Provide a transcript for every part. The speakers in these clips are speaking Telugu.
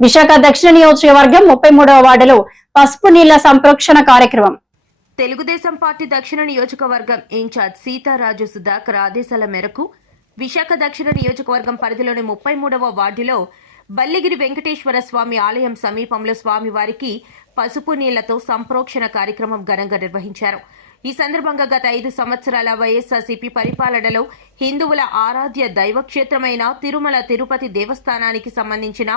విశాఖ దక్షిణ నియోజకవర్గం 33వ వార్డులో పసుపు నీళ్ల సంప్రోక్షణ కార్యక్రమం. తెలుగుదేశం పార్టీ దక్షిణ నియోజకవర్గం ఇన్ఛార్జ్ సీతారాజు సుధాకర్ ఆదేశాల మేరకు విశాఖ దక్షిణ నియోజకవర్గం పరిధిలోని 33వ వార్డులో బల్లిగిరి వెంకటేశ్వర స్వామి ఆలయం సమీపంలో స్వామివారికి పసుపు నీళ్లతో సంప్రోక్షణ కార్యక్రమం ఘనంగా నిర్వహించారు. ఈ సందర్భంగా గత 5 సంవత్సరాల వైఎస్ఆర్సీపీ పరిపాలనలో హిందువుల ఆరాధ్య దైవక్షేత్రమైన తిరుమల తిరుపతి దేవస్థానానికి సంబంధించిన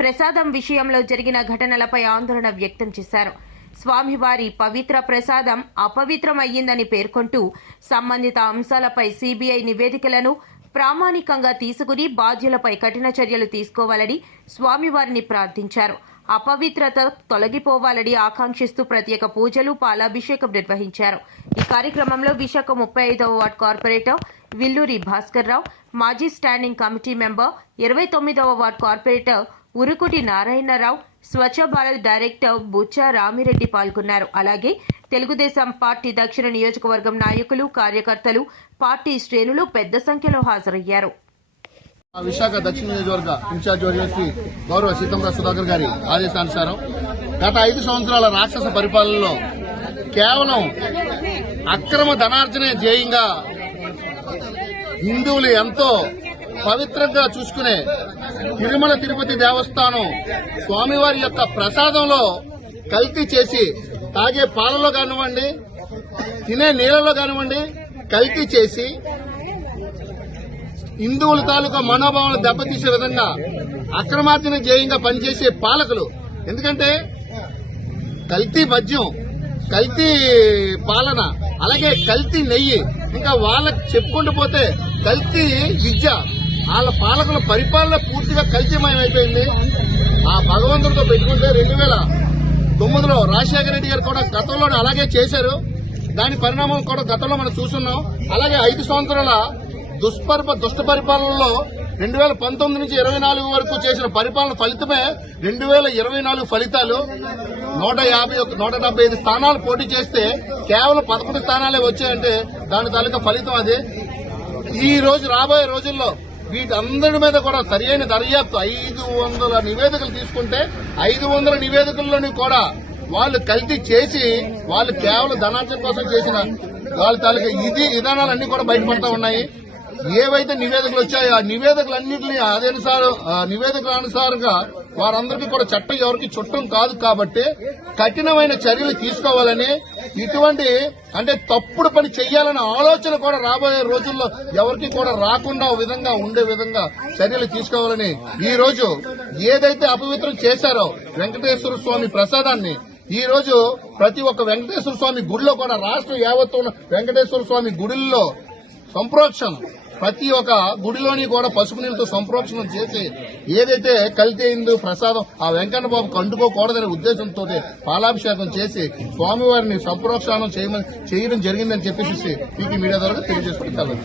ప్రసాదం విషయంలో జరిగిన ఘటనలపై ఆందోళన వ్యక్తం చేశారు. స్వామివారి పవిత్ర ప్రసాదం అపవిత్రమయ్యిందని పేర్కొంటూ సంబంధిత అంశాలపై సీబీఐ నివేదికలను ప్రామాణికంగా తీసుకుని బాధ్యులపై కఠిన చర్యలు తీసుకోవాలని స్వామివారిని ప్రార్థించారు. అపవిత్రత తొలగిపోవాలని ఆకాంక్షిస్తూ ప్రత్యేక పూజలు పాలాభిషేకం నిర్వహించారు. ఈ కార్యక్రమంలో విశాఖ 35వ వార్డు కార్పొరేటర్ విల్లూరి భాస్కర్ రావు, మాజీ స్టాండింగ్ కమిటీ మెంబర్ 29వ ward corporator Urukuti Narayana Rao, Swachh Bharat director Buchcha Rami Reddy పాల్గొన్నారు. అలాగే తెలుగుదేశం పార్టీ దక్షిణ నియోజకవర్గం నాయకులు, కార్యకర్తలు, పార్టీ శ్రేణులు పెద్ద సంఖ్యలో హాజరయ్యారు. విశాఖ దక్షిణ నియోజకవర్గ ఇన్ఛార్జ్ శ్రీ గౌరవ సీతారాజు సుధాకర్ గారి ఆదేశానుసారం గత 5 సంవత్సరాల రాక్షస పరిపాలనలో కేవలం అక్రమ ధనార్జనే ధ్యేయంగా హిందువులు ఎంతో పవిత్రంగా చూసుకునే తిరుమల తిరుపతి దేవస్థానం స్వామివారి యొక్క ప్రసాదంలో కల్తీ చేసి తాగే పాలలో కానివ్వండి, తినే నీళ్లలో కానివ్వండి కల్తీ చేసి హిందువుల తాలూకా మనోభావాలను దెబ్బతీసే విధంగా అక్రమార్జన ధ్యేయంగా పనిచేసే పాలకులు. ఎందుకంటే కల్తీ మద్యం, కల్తీ పాలన, అలాగే కల్తీ నెయ్యి, ఇంకా వాళ్ళకి చెప్పుకుంటూ పోతే కల్తీ విద్య, వాళ్ళ పాలకుల పరిపాలన పూర్తిగా కల్తీమయం అయిపోయింది. ఆ భగవంతుడితో పెట్టుకుంటే 2009లో రాజశేఖర రెడ్డి గారు కూడా గతంలో అలాగే చేశారు. దాని పరిణామం కూడా గతంలో మనం చూస్తున్నాం. అలాగే 5 సంవత్సరాల దుష్ట పరిపాలనలో 2019 నుంచి 24 వరకు చేసిన పరిపాలన ఫలితమే 2024 ఫలితాలు. 175 స్థానాలు పోటీ చేస్తే కేవలం 11 స్థానాలే వచ్చాయంటే దాని తాలూకా ఫలితం అది. ఈ రోజు రాబోయే రోజుల్లో వీటందరి మీద కూడా సరియైన దర్యాప్తు 500 నివేదికలు తీసుకుంటే 500 నివేదికల్లోని కూడా వాళ్ళు కల్తీ చేసి వాళ్ళు కేవలం ధనార్జన కోసం చేసిన వాళ్ళ తాలూకా విధానాలన్నీ కూడా బయటపడతా ఉన్నాయి. ఏవైతే నివేదికలు వచ్చాయో ఆ నివేదికలన్నింటినీ నివేదికల అనుసారంగా వారందరికీ కూడా చట్టం ఎవరికి చుట్టం కాదు కాబట్టి కఠినమైన చర్యలు తీసుకోవాలని, ఇటువంటి అంటే తప్పుడు పని చెయ్యాలనే ఆలోచన కూడా రాబోయే రోజుల్లో ఎవరికి కూడా రాకుండా విధంగా ఉండే విధంగా చర్యలు తీసుకోవాలని ఈ రోజు ఏదైతే అపవిత్రం చేశారో వెంకటేశ్వర స్వామి ప్రసాదాన్ని ఈ రోజు ప్రతి ఒక్క వెంకటేశ్వర స్వామి గుడిలో కూడా రాష్ట్రం యావత్తు ఉన్న వెంకటేశ్వర స్వామి గుడిల్లో సంప్రోక్షణ, ప్రతి ఒక్క గుడిలోని కూడా పసుపు నీళ్లతో సంప్రోక్షణ చేసి ఏదైతే కల్తీ అయిందో ప్రసాదం ఆ వెంకన్న బాబుకు అంటుకోకూడదనే ఉద్దేశంతో పాలాభిషేకం చేసి స్వామివారిని సంప్రోక్షణం చేయడం జరిగిందని చెప్పేసి మీడియా ద్వారా తెలియజేసుకుంటారు.